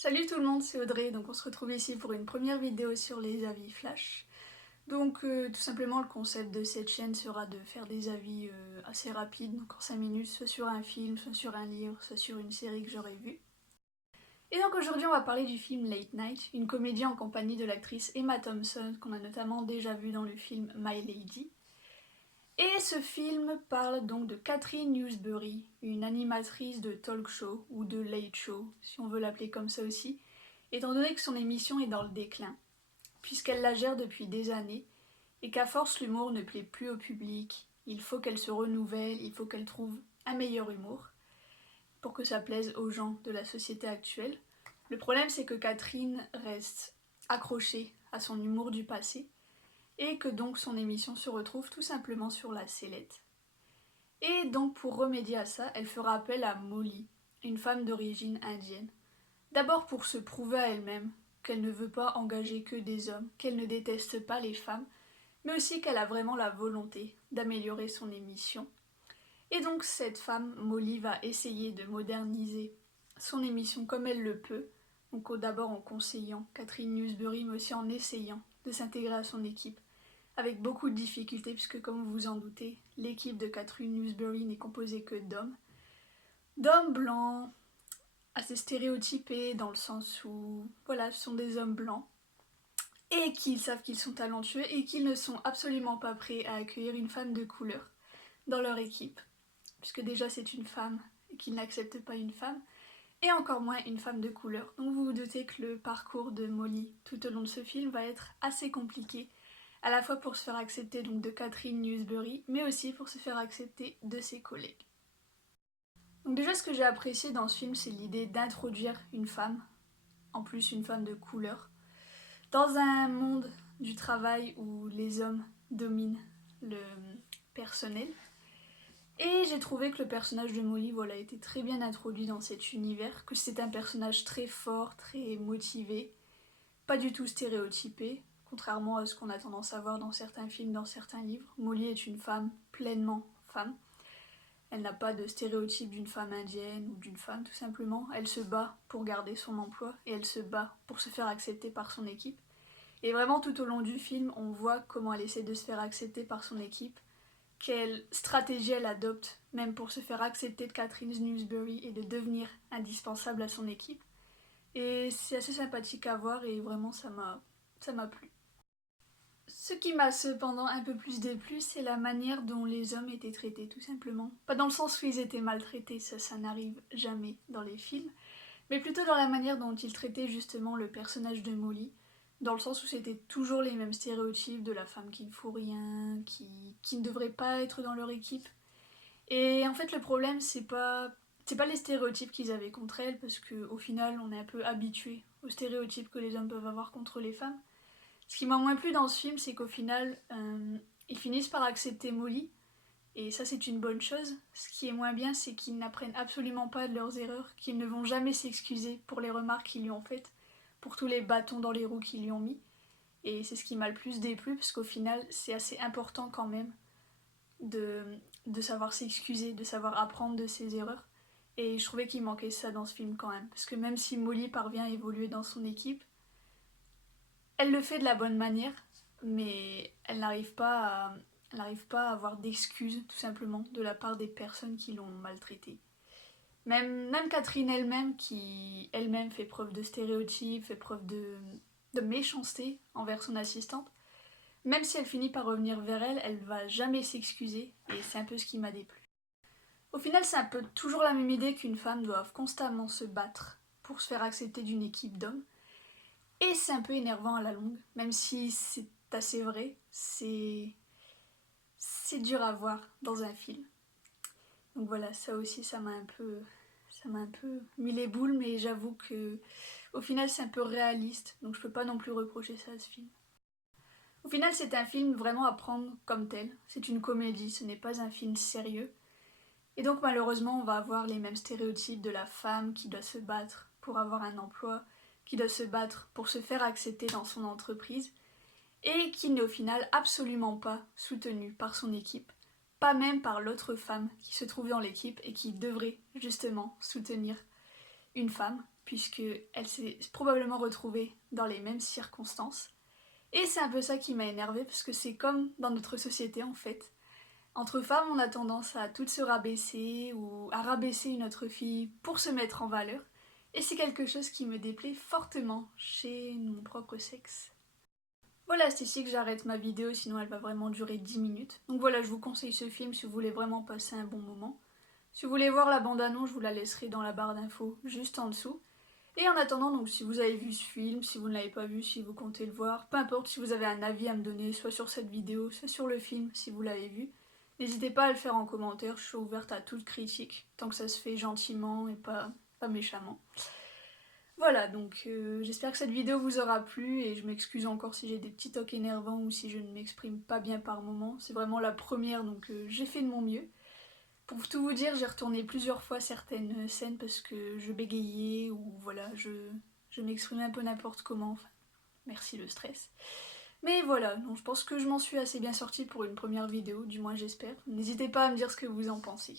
Salut tout le monde, c'est Audrey, donc on se retrouve ici pour une première vidéo sur les avis flash. Donc tout simplement le concept de cette chaîne sera de faire des avis assez rapides, donc en 5 minutes, soit sur un film, soit sur un livre, soit sur une série que j'aurais vue. Et donc aujourd'hui on va parler du film Late Night, une comédie en compagnie de l'actrice Emma Thompson qu'on a notamment déjà vue dans le film My Lady. Et ce film parle donc de Catherine Newsbury, une animatrice de talk show ou de late show, si on veut l'appeler comme ça aussi, étant donné que son émission est dans le déclin, puisqu'elle la gère depuis des années, et qu'à force l'humour ne plaît plus au public, il faut qu'elle se renouvelle, il faut qu'elle trouve un meilleur humour, pour que ça plaise aux gens de la société actuelle. Le problème c'est que Catherine reste accrochée à son humour du passé, et que donc son émission se retrouve tout simplement sur la sellette. Et donc pour remédier à ça, elle fera appel à Molly, une femme d'origine indienne. D'abord pour se prouver à elle-même qu'elle ne veut pas engager que des hommes, qu'elle ne déteste pas les femmes, mais aussi qu'elle a vraiment la volonté d'améliorer son émission. Et donc cette femme, Molly, va essayer de moderniser son émission comme elle le peut, donc d'abord en conseillant Catherine Newsbury, mais aussi en essayant de s'intégrer à son équipe, avec beaucoup de difficultés, puisque comme vous vous en doutez, l'équipe de Catherine Newsbury n'est composée que d'hommes. D'hommes blancs, assez stéréotypés, dans le sens où, voilà, ce sont des hommes blancs, et qu'ils savent qu'ils sont talentueux, et qu'ils ne sont absolument pas prêts à accueillir une femme de couleur dans leur équipe, puisque déjà c'est une femme, et qu'ils n'acceptent pas une femme, et encore moins une femme de couleur. Donc vous vous doutez que le parcours de Molly tout au long de ce film va être assez compliqué, à la fois pour se faire accepter donc de Catherine Newsbury, mais aussi pour se faire accepter de ses collègues. Donc déjà ce que j'ai apprécié dans ce film, c'est l'idée d'introduire une femme, en plus une femme de couleur, dans un monde du travail où les hommes dominent le personnel. Et j'ai trouvé que le personnage de Molly, voilà, était très bien introduit dans cet univers, que c'est un personnage très fort, très motivé, pas du tout stéréotypé, contrairement à ce qu'on a tendance à voir dans certains films, dans certains livres. Molly est une femme pleinement femme. Elle n'a pas de stéréotype d'une femme indienne ou d'une femme, tout simplement. Elle se bat pour garder son emploi et elle se bat pour se faire accepter par son équipe. Et vraiment, tout au long du film, on voit comment elle essaie de se faire accepter par son équipe, quelle stratégie elle adopte, même pour se faire accepter de Catherine Newsbury et de devenir indispensable à son équipe. Et c'est assez sympathique à voir et vraiment ça m'a plu. Ce qui m'a cependant un peu plus déplu, c'est la manière dont les hommes étaient traités, tout simplement. Pas dans le sens où ils étaient maltraités, ça n'arrive jamais dans les films, mais plutôt dans la manière dont ils traitaient justement le personnage de Molly, dans le sens où c'était toujours les mêmes stéréotypes de la femme qui ne fout rien, qui ne devrait pas être dans leur équipe. Et en fait, le problème, c'est pas les stéréotypes qu'ils avaient contre elle, parce qu'au final, on est un peu habitué aux stéréotypes que les hommes peuvent avoir contre les femmes. Ce qui m'a moins plu dans ce film, c'est qu'au final, ils finissent par accepter Molly, et ça c'est une bonne chose. Ce qui est moins bien, c'est qu'ils n'apprennent absolument pas de leurs erreurs, qu'ils ne vont jamais s'excuser pour les remarques qu'ils lui ont faites, pour tous les bâtons dans les roues qu'ils lui ont mis. Et c'est ce qui m'a le plus déplu, parce qu'au final, c'est assez important quand même de, de savoir s'excuser, de savoir apprendre de ses erreurs. Et je trouvais qu'il manquait ça dans ce film quand même. Parce que même si Molly parvient à évoluer dans son équipe, elle le fait de la bonne manière, mais elle n'arrive pas à avoir d'excuses, tout simplement, de la part des personnes qui l'ont maltraitée. Même Catherine elle-même, qui elle-même fait preuve de stéréotypes, fait preuve de méchanceté envers son assistante, même si elle finit par revenir vers elle, elle va jamais s'excuser, et c'est un peu ce qui m'a déplu. Au final, c'est un peu toujours la même idée qu'une femme doit constamment se battre pour se faire accepter d'une équipe d'hommes, et c'est un peu énervant à la longue, même si c'est assez vrai, c'est dur à voir dans un film. Donc voilà, ça aussi ça m'a un peu mis les boules, mais j'avoue que au final c'est un peu réaliste, donc je peux pas non plus reprocher ça à ce film. Au final, c'est un film vraiment à prendre comme tel. C'est une comédie, ce n'est pas un film sérieux. Et donc malheureusement, on va avoir les mêmes stéréotypes de la femme qui doit se battre pour avoir un emploi, qui doit se battre pour se faire accepter dans son entreprise, et qui n'est au final absolument pas soutenue par son équipe, pas même par l'autre femme qui se trouve dans l'équipe et qui devrait justement soutenir une femme, puisque elle s'est probablement retrouvée dans les mêmes circonstances. Et c'est un peu ça qui m'a énervée, parce que c'est comme dans notre société en fait. Entre femmes, on a tendance à toutes se rabaisser ou à rabaisser une autre fille pour se mettre en valeur. Et c'est quelque chose qui me déplaît fortement chez mon propre sexe. Voilà, c'est ici que j'arrête ma vidéo, sinon elle va vraiment durer 10 minutes. Donc voilà, je vous conseille ce film si vous voulez vraiment passer un bon moment. Si vous voulez voir la bande-annonce, je vous la laisserai dans la barre d'infos, juste en dessous. Et en attendant, donc si vous avez vu ce film, si vous ne l'avez pas vu, si vous comptez le voir, peu importe si vous avez un avis à me donner, soit sur cette vidéo, soit sur le film, si vous l'avez vu, n'hésitez pas à le faire en commentaire, je suis ouverte à toute critique, tant que ça se fait gentiment et pas méchamment. Voilà, donc j'espère que cette vidéo vous aura plu et je m'excuse encore si j'ai des petits tocs énervants ou si je ne m'exprime pas bien par moment. C'est vraiment la première, donc j'ai fait de mon mieux. Pour tout vous dire, j'ai retourné plusieurs fois certaines scènes parce que je bégayais ou voilà, je m'exprimais un peu n'importe comment. Enfin, merci le stress. Mais voilà, donc je pense que je m'en suis assez bien sortie pour une première vidéo, du moins j'espère. N'hésitez pas à me dire ce que vous en pensez.